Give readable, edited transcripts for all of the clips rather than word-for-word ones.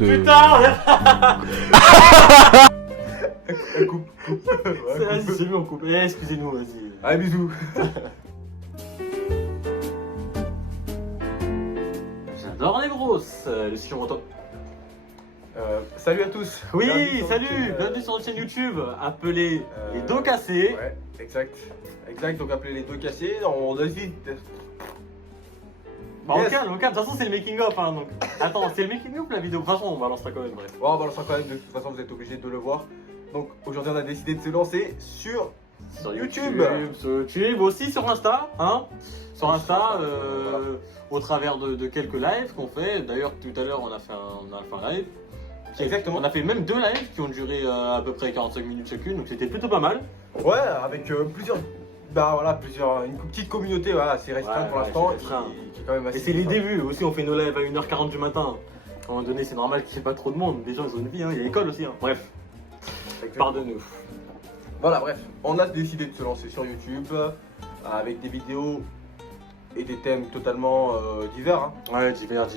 Putain. Coupe. Vas-y, c'est mieux, on coupe. Excusez-nous, vas-y. Allez, bisous. J'adore les grosses. Le sillon retourne. Salut à tous. Oui, Bienvenue sur salut. notre chaîne, Bienvenue sur notre chaîne YouTube appelée Les Dos Cassés. Ouais, exact. Donc appelez les deux cassés. On a dit. Bah, Yes. au calme. De toute façon, c'est le making-of. Hein, donc. Attends, c'est le making-of ou la vidéo? De toute façon, on balancera quand même, bref. Bon, on balancera quand même. De toute façon, vous êtes obligés de le voir. Donc aujourd'hui, on a décidé de se lancer sur YouTube. Sur YouTube, aussi sur Insta. Hein, sur Insta, Voilà. au travers de quelques lives qu'on fait. D'ailleurs, tout à l'heure, on a fait un live. Exactement. On a fait même 2 lives qui ont duré à peu près 45 minutes chacune, donc c'était plutôt pas mal. Ouais, avec plusieurs. Bah voilà, une petite communauté, voilà, assez restreinte Ouais, pour ouais, l'instant, c'est restreint. qui est quand même assez. Et c'est les restreinte. débuts aussi, on fait nos lives à 1h40 du matin. À un moment donné, c'est normal qu'il n'y ait pas trop de monde. Les gens, ils ont une vie, hein. Il y a l'école aussi. Hein. Bref, Exactement. pardonne-nous. Voilà, bref, on a décidé de se lancer sur YouTube avec des vidéos et des thèmes totalement divers, hein, Ouais, divers.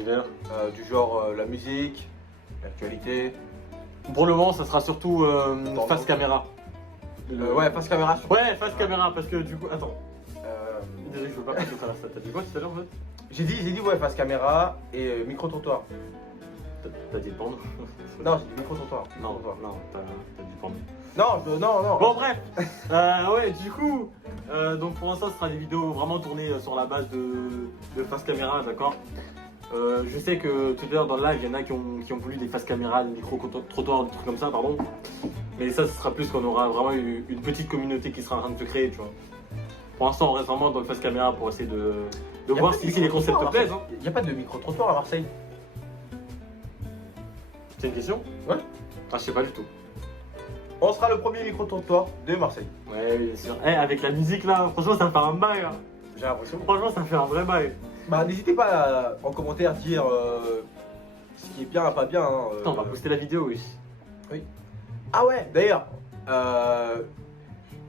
du genre la musique, l'actualité. Pour le moment, ça sera surtout face caméra. Ouais, face caméra sur. Ouais, face caméra, parce que du coup. Attends, Euh, désolé, je veux pas passer au travers ça. T'as dit quoi tout à l'heure, en fait? j'ai dit ouais, face caméra et micro-trottoir. T'as dit le porno? Non, j'ai dit micro-trottoir. Non, t'as dit le porno. Non. Bon, bref, ouais, du coup, donc pour l'instant, ce sera des vidéos vraiment tournées sur la base de face caméra, d'accord. Je sais que tout à l'heure dans le live, il y en a qui ont voulu des face caméra, des micro-trottoirs, des trucs comme ça, pardon. Mais ça, ce sera plus qu'on aura vraiment une petite communauté qui sera en train de se créer, tu vois. Pour l'instant, on reste vraiment dans le face caméra pour essayer de voir si les concepts te plaisent. Hein. Il n'y a pas de micro-trottoir à Marseille. C'est une question? Ouais. Ah, je sais pas du tout. On sera le premier micro-trottoir de Marseille. Ouais, bien sûr. Eh, avec la musique là, franchement, ça me fait un bail. Hein. J'ai l'impression. Franchement, ça me fait un vrai bail. Bah n'hésitez pas en commentaire dire ce qui est bien, pas bien. Hein, Putain, on va poster la vidéo, oui. Ah ouais, d'ailleurs,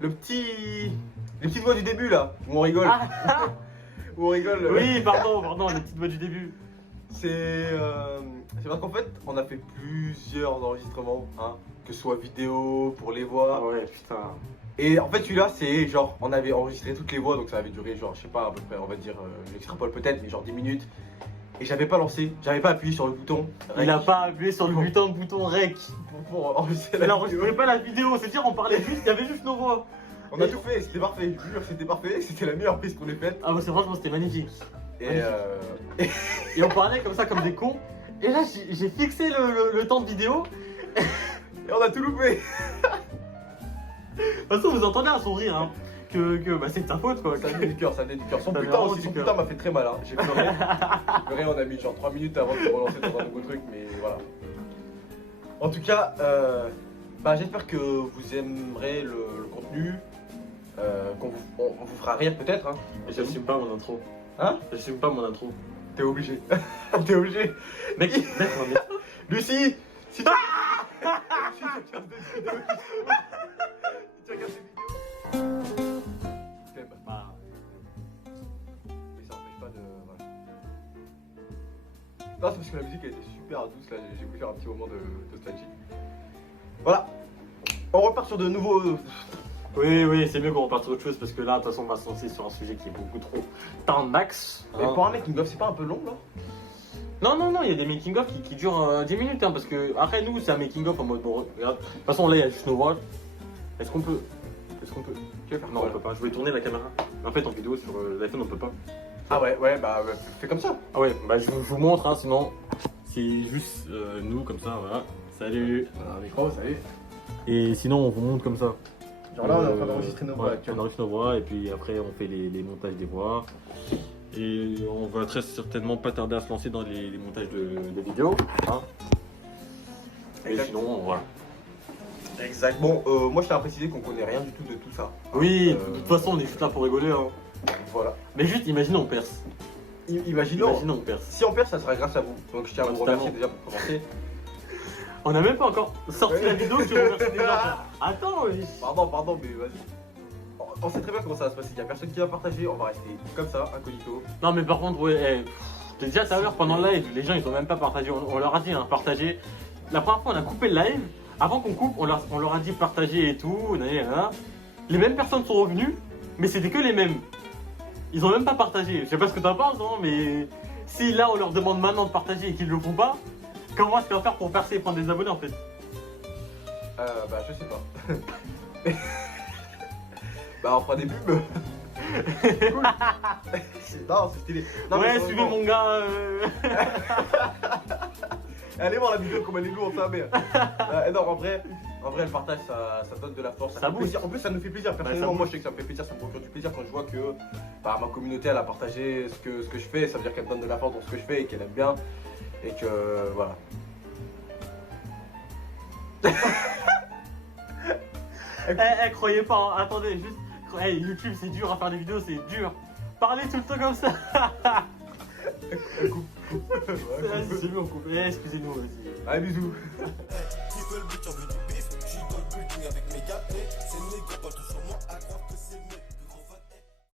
les petites voix du début là, où on rigole. Ah, Où on rigole. oui, pardon, les petites voix du début. C'est parce qu'en fait, on a fait plusieurs enregistrements, hein, que ce soit vidéo, pour les voix. Ah ouais, putain. Et en fait, celui-là, c'est genre, on avait enregistré toutes les voix, donc ça avait duré genre, je sais pas, à peu près, on va dire, j'extrapole peut-être, mais genre 10 minutes. Et j'avais pas lancé, j'avais pas appuyé sur le bouton. Il a pas appuyé sur le bouton rec. pour enregistrer Il la vidéo. enregistrait pas la vidéo, c'est-à-dire on parlait juste, il y avait juste nos voix. On a tout fait, c'était parfait, je vous jure, c'était parfait, c'était la meilleure prise qu'on ait faite. Ah bah c'est franchement c'était magnifique. Et Et on parlait comme ça comme des cons. Et là j'ai fixé le temps de vidéo. et on a tout loupé. De toute façon vous entendez un sourire hein. Que bah c'est de ta faute quoi. Ça venait du cœur, ça venait du cœur. Son Ça putain vient aussi, du son cœur. putain m'a fait très mal, hein. J'ai pleuré. J'ai pleuré, on a mis genre 3 minutes avant de se relancer dans un nouveau truc, mais voilà. En tout cas, bah, j'espère que vous aimerez le contenu, on vous fera rire peut-être. Hein. J'assume pas mon intro. Hein? J'assume pas mon intro. T'es obligé. T'es obligé. Mec, on est... Lucie, si tu... si tu regardes des vidéos qui sont- si tu regardes des vidéos... je t'aime. Bah, Mais ça empêche pas de... Voilà. Non, c'est parce que la musique elle était super douce là, j'ai voulu faire un petit moment de nostalgie. Voilà. On repart sur de nouveaux... oui, c'est mieux qu'on reparte sur autre chose parce que là, de toute façon, on va se lancer sur un sujet qui est beaucoup trop temps max. Mais pour un making of, c'est pas un peu long là? Non, il y a des making-of qui durent 10 minutes hein, parce que après nous, c'est un making-of en mode bon, regarde. De toute façon, là, il y a juste nos voix. Est-ce qu'on peut? Tu veux faire Non, quoi on peut pas. Je voulais tourner la caméra. En fait, en vidéo sur l'iPhone, on peut pas. Ah ouais, bah fais comme ça. Ah ouais, bah je vous montre, hein, sinon c'est juste nous comme ça, voilà. Salut. Voilà, un micro, salut. Et sinon, on vous montre comme ça. Genre là, on est en train d'enregistrer nos voix ouais, on actuellement. enregistre nos voix et puis après, on fait les montages des voix. Et on va très certainement pas tarder à se lancer dans les montages de vidéos. Hein. Et Exact. sinon, voilà. Exact. Bon, moi je tiens à préciser qu'on connaît rien du tout de tout ça. Oui, Euh, de toute façon, on est juste là pour rigoler. Hein. Voilà. Mais juste, imaginons on perce. Imaginons, Imaginons on perce. si on perd, ça sera grâce à vous. Donc je tiens à vous Totalement. remercier déjà pour commencer. On n'a même pas encore sorti Ouais. la vidéo que tu remercies déjà. Attends, oui. Pardon, mais vas-y. On sait très bien comment ça va se passer. Il n'y a personne qui va partager. On va rester comme ça, incognito. Non, mais par contre, ouais, Je te disais tout à l'heure pendant le live, les gens ils ont même pas partagé. On leur a dit hein, partager. La première fois on a coupé le live. Avant qu'on coupe, on leur a dit partager et tout. Nanana. Les mêmes personnes sont revenues, mais c'était que les mêmes. Ils ont même pas partagé. Je sais pas ce que t'en penses, hein, mais si là on leur demande maintenant de partager et qu'ils le font pas, comment est-ce qu'on va faire pour percer et prendre des abonnés en fait? Bah je sais pas. Bah on fera des pubs. Cool. Non, c'est stylé. Non, mais ouais, sérieusement, suivez mon gars. allez voir la vidéo comme elle est lourde, ça merde. Non, en vrai, le partage, ça donne de la force. Ça fait booste. plaisir. En plus, ça nous fait plaisir. ça Personnellement, moi, booste. je sais que ça me fait plaisir, ça me procure du plaisir quand je vois que bah, ma communauté, elle a partagé ce que je fais. Ça veut dire qu'elle me donne de la force dans ce que je fais et qu'elle aime bien. Et que voilà. Croyez pas, hein. Attendez, juste. Hey, YouTube c'est dur à faire des vidéos, c'est dur. Parlez tout le temps comme ça. Coupe. Vas-y, c'est mieux, on coupe. Excusez-nous, vas-y. Allez, bisous. Qui veut le but, on veut du bif. J'suis dans le building avec mes gars, c'est négro, pas tout